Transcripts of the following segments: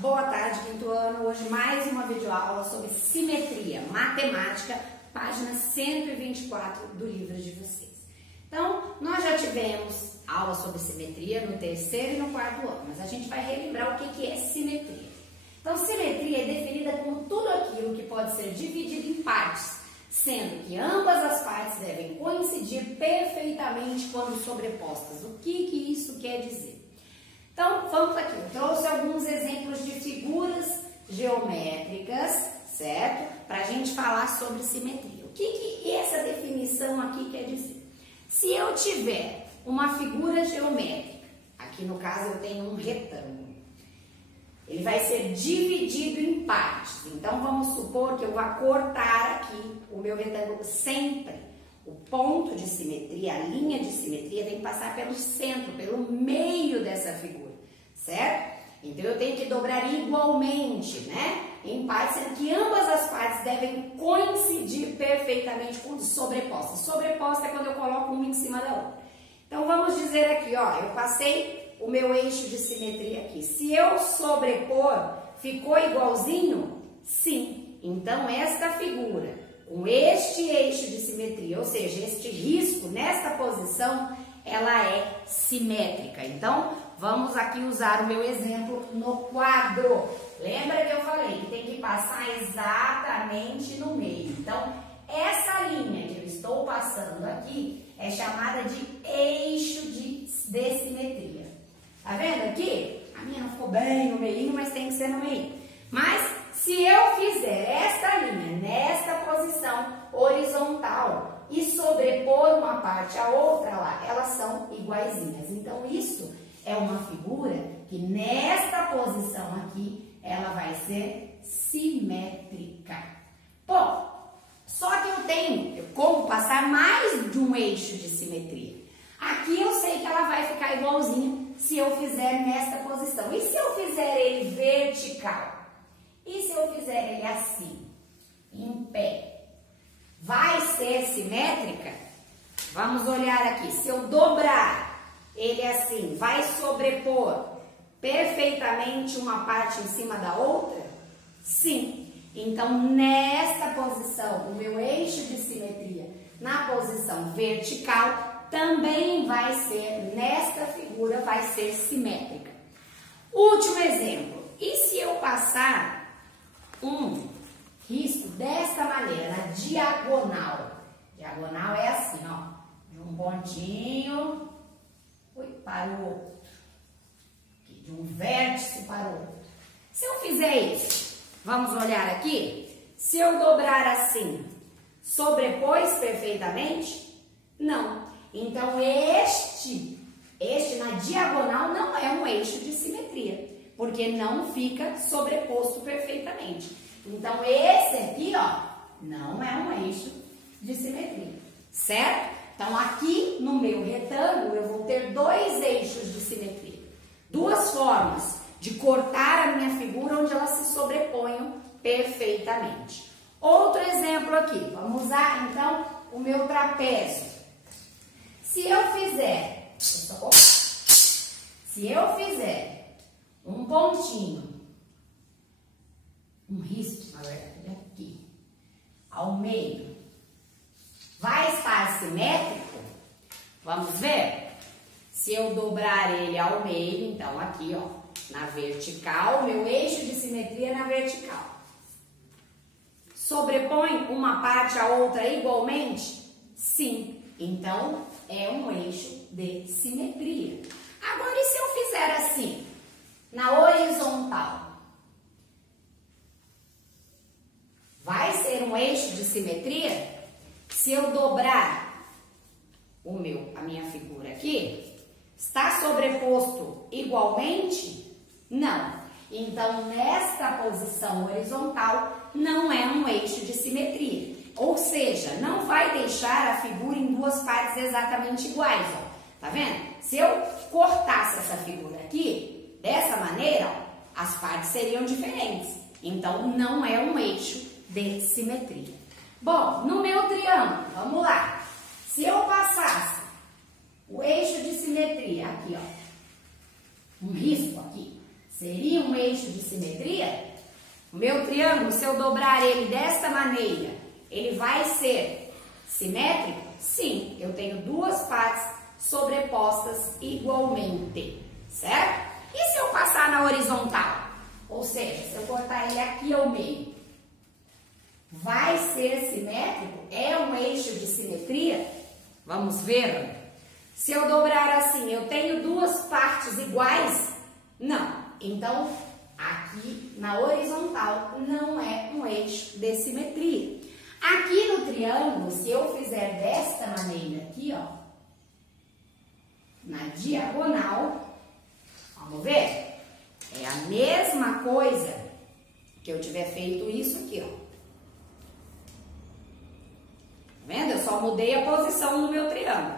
Boa tarde, quinto ano. Hoje mais uma videoaula sobre simetria, matemática, página 124 do livro de vocês. Então, nós já tivemos aula sobre simetria no terceiro e no quarto ano, mas a gente vai relembrar o que é simetria. Então, simetria é definida como tudo aquilo que pode ser dividido em partes, sendo que ambas as partes devem coincidir perfeitamente quando sobrepostas. O que isso quer dizer? Então, vamos aqui. Eu trouxe alguns exemplos de figuras geométricas, certo? Para a gente falar sobre simetria. O que essa definição aqui quer dizer? Se eu tiver uma figura geométrica, aqui no caso eu tenho um retângulo, ele vai ser dividido em partes. Então, vamos supor que eu vá cortar aqui o meu retângulo sempre. O ponto de simetria, a linha de simetria tem que passar pelo centro, pelo meio dessa figura, certo? Então, eu tenho que dobrar igualmente, né? Em partes, sendo que ambas as partes devem coincidir perfeitamente quando sobrepostas. Sobreposta é quando eu coloco uma em cima da outra. Então, vamos dizer aqui, ó, eu passei o meu eixo de simetria aqui. Se eu sobrepor, ficou igualzinho? Sim. Então, esta figura com este eixo de simetria, ou seja, este risco nesta posição, ela é simétrica. Então, vamos aqui usar o meu exemplo no quadro. Lembra que eu falei que tem que passar exatamente no meio. Então, essa linha que eu estou passando aqui é chamada de eixo de simetria. Tá vendo aqui? A minha não ficou bem no meio, mas tem que ser no meio. Mas, se eu fizer esta linha nesta posição horizontal e sobrepor uma parte à outra lá, elas são iguaizinhas. Então, isso é uma figura que nesta posição aqui, ela vai ser simétrica. Bom, só que eu tenho como passar mais de um eixo de simetria. Aqui eu sei que ela vai ficar igualzinha se eu fizer nesta posição. E se eu fizer ele vertical? E se eu fizer ele assim, em pé? Vai ser simétrica? Vamos olhar aqui. Se eu dobrar ele assim, vai sobrepor perfeitamente uma parte em cima da outra? Sim. Então, nesta posição, o meu eixo de simetria na posição vertical também vai ser, nesta figura, vai ser simétrica. Último exemplo. E se eu passar um risco desta maneira, na diagonal? Diagonal é assim, ó, de um pontinho para o outro, de um vértice para o outro. Se eu fizer isso, vamos olhar aqui, se eu dobrar assim, sobrepôs perfeitamente? Não. Então, este na diagonal não é um eixo de simetria, porque não fica sobreposto perfeitamente. Então, esse aqui, ó, não é um eixo de simetria, certo? Então, aqui no meu retângulo, eu vou ter dois eixos de simetria. Duas formas de cortar a minha figura onde elas se sobreponham perfeitamente. Outro exemplo aqui, vamos usar, então, o meu trapézio. Se eu fizer um pontinho, um risco, na verdade, aqui, ao meio, vai estar simétrico? Vamos ver? Se eu dobrar ele ao meio, então aqui, ó, na vertical, meu eixo de simetria na vertical. Sobrepõe uma parte à outra igualmente? Sim. Então, é um eixo de simetria. Agora, e se eu fizer assim, na horizontal? Vai ser um eixo de simetria? Se eu dobrar a minha figura aqui, está sobreposto igualmente? Não. Então, nesta posição horizontal, não é um eixo de simetria. Ou seja, não vai deixar a figura em duas partes exatamente iguais, ó. Tá vendo? Se eu cortasse essa figura aqui, dessa maneira, ó, as partes seriam diferentes. Então, não é um eixo de simetria. Bom, no meu triângulo, vamos lá. Se eu passasse o eixo de simetria aqui, ó, um risco aqui, seria um eixo de simetria? O meu triângulo, se eu dobrar ele desta maneira, ele vai ser simétrico? Sim, eu tenho duas partes sobrepostas igualmente, certo? E se eu passar na horizontal? Ou seja, se eu cortar ele aqui ao meio, vai ser simétrico? É um eixo de simetria? Vamos ver. Se eu dobrar assim, eu tenho duas partes iguais? Não. Então, aqui na horizontal não é um eixo de simetria. Aqui no triângulo, se eu fizer desta maneira aqui, ó, na diagonal, vamos ver? É a mesma coisa que eu tiver feito isso aqui, ó. Tá vendo? Eu só mudei a posição do meu triângulo,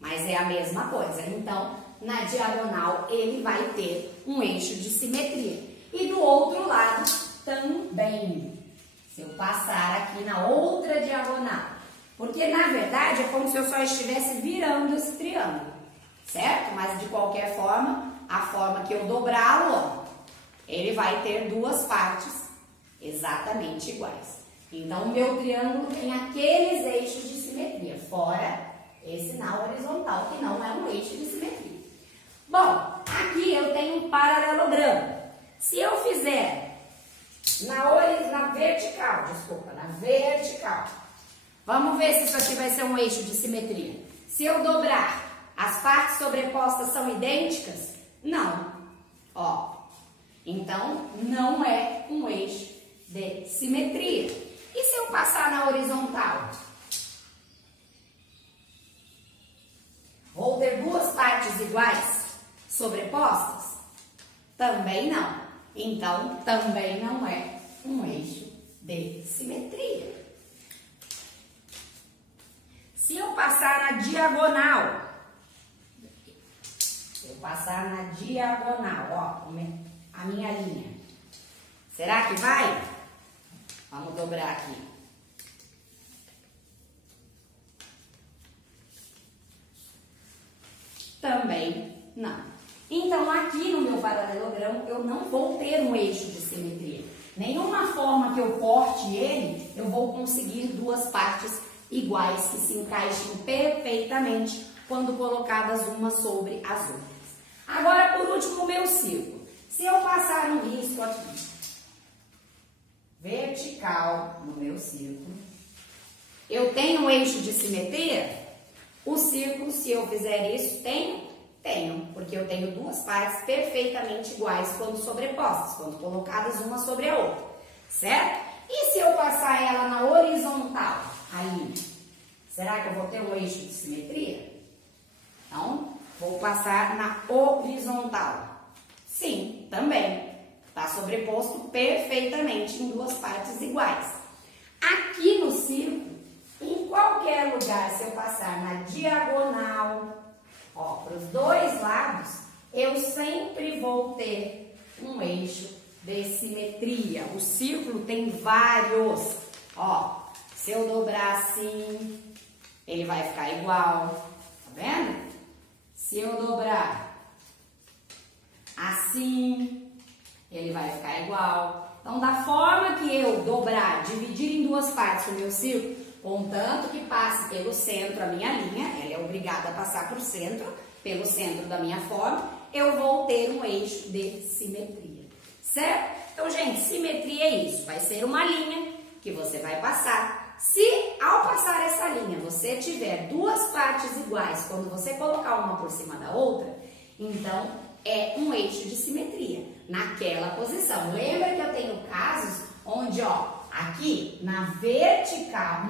mas é a mesma coisa. Então, na diagonal, ele vai ter um eixo de simetria. E do outro lado, também. Se eu passar aqui na outra diagonal. Porque, na verdade, é como se eu só estivesse virando esse triângulo, certo? Mas, de qualquer forma, a forma que eu dobrá-lo, ó, ele vai ter duas partes exatamente iguais. Então, o meu triângulo tem aqueles eixos de simetria, fora esse na horizontal, que não é um eixo de simetria. Bom, aqui eu tenho um paralelogramo. Se eu fizer na vertical, vamos ver se isso aqui vai ser um eixo de simetria. Se eu dobrar, as partes sobrepostas são idênticas? Não. Ó, então não é um eixo de simetria. E se eu passar na horizontal? Vou ter duas partes iguais sobrepostas? Também não. Então, também não é um eixo de simetria. Se eu passar na diagonal, ó, a minha linha, será que vai? Vamos dobrar aqui. Também não. Então, aqui no meu paralelogramo, eu não vou ter um eixo de simetria. Nenhuma forma que eu corte ele, eu vou conseguir duas partes iguais que se encaixem perfeitamente quando colocadas umas sobre as outras. Agora, por último, o meu círculo. Se eu passar um risco aqui, vertical no meu círculo, eu tenho um eixo de simetria? O círculo, se eu fizer isso, tenho, porque eu tenho duas partes perfeitamente iguais quando sobrepostas, quando colocadas uma sobre a outra, certo? E se eu passar ela na horizontal, aí, será que eu vou ter um eixo de simetria? Então, vou passar na horizontal. Sim, também. Está sobreposto perfeitamente em duas partes iguais. Aqui no círculo, em qualquer lugar, se eu passar na diagonal, ó, para os dois lados, eu sempre vou ter um eixo de simetria. O círculo tem vários. Ó, se eu dobrar assim, ele vai ficar igual. Tá vendo? Se eu dobrar assim, ele vai ficar igual. Então, da forma que eu dobrar, dividir em duas partes o meu círculo, contanto que passe pelo centro a minha linha, ela é obrigada a passar por centro, pelo centro da minha forma, eu vou ter um eixo de simetria, certo? Então, gente, simetria é isso, vai ser uma linha que você vai passar. Se ao passar essa linha você tiver duas partes iguais, quando você colocar uma por cima da outra, então é um eixo de simetria naquela posição. Lembra que eu tenho casos onde, ó, aqui na vertical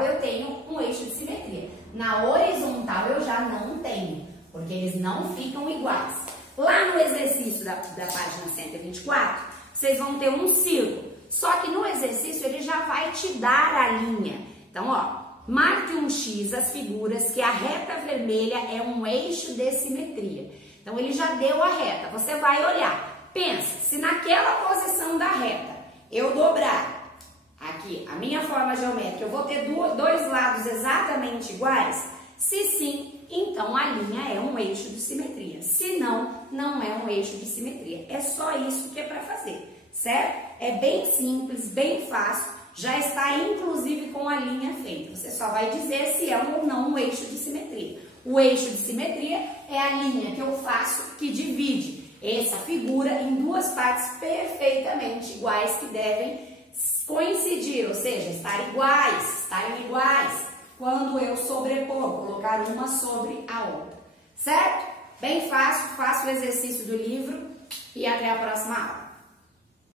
eu tenho um eixo de simetria. Na horizontal eu já não tenho, porque eles não ficam iguais. Lá no exercício da página 124, vocês vão ter um círculo. Só que no exercício ele já vai te dar a linha. Então, ó, marque um X as figuras que a reta vermelha é um eixo de simetria. Então, ele já deu a reta. Você vai olhar. Pensa, se naquela posição da reta eu dobrar aqui a minha forma geométrica, eu vou ter dois lados exatamente iguais, Se sim, então a linha é um eixo de simetria. Se não, não é um eixo de simetria. É só isso que é para fazer, certo? É bem simples, bem fácil, já está inclusive com a linha feita. Você só vai dizer se é ou não um eixo de simetria. O eixo de simetria é a linha que eu faço que divide essa figura em duas partes perfeitamente iguais que devem coincidir, ou seja, estarem iguais quando eu sobrepor, colocar uma sobre a outra, certo? Bem fácil, faça o exercício do livro e até a próxima aula.